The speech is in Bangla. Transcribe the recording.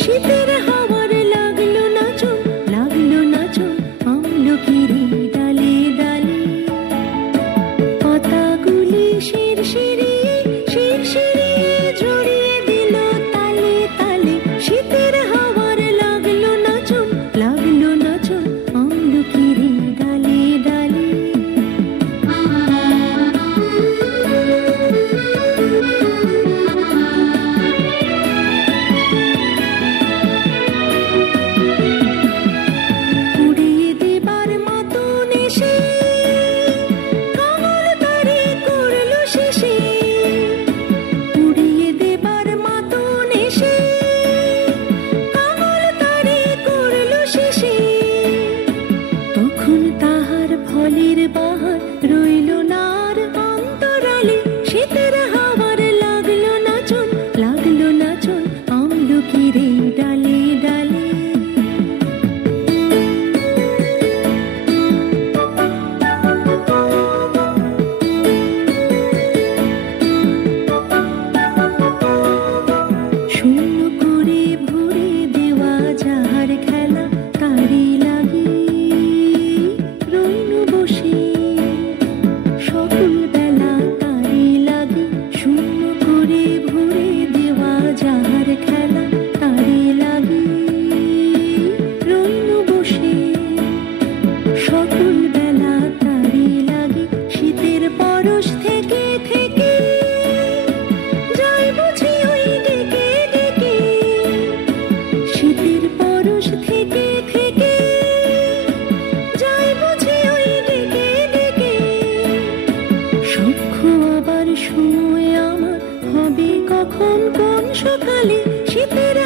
শীতের হাওয়ার লাগলো নাচন, লাগলো নাচন আমলকিরে ডালে ডালে। পাতাগুলি শিরশিরিয়ে শিরশিরিয়ে জড়িয়ে দিল তালে তালে। শীতের হাওয়ার লাগলো নাচন, লাগলো নাচন আমলকিরে ডালে ডালে। উড়িয়ে দেবার মতন এসে কাঙাল তারে করলো শেষে। উড়িয়ে দেবার মতন এসে কাঙাল তারে করলো শেষে। তখন তাহার ফলের বাহার রইল না আর অন্তরালে। শীতের হাওয়ার লাগলো নাচন, লাগলো নাচন আমলকিরে ডালে ডালে। শূন্য করে ভরে দেওয়া যাহার খেলা তারি লাগি রইনু বসে সকল বেলা তারি লাগি। শূন্য করে ভরে দেওয়া যাহার খেলা তারি লাগি রইনু বসে সকল বেলা তারি লাগি। শীতের পরশ থেকে থেকে যাই বুঝি ওই ডেকে ডেকে। শীতের পরশ থেকে থেকে যাই বুঝি ওই ডেকে ডেকে। সখ্য আবার সময় আমার হবে কখন কোন সকালে। শীতের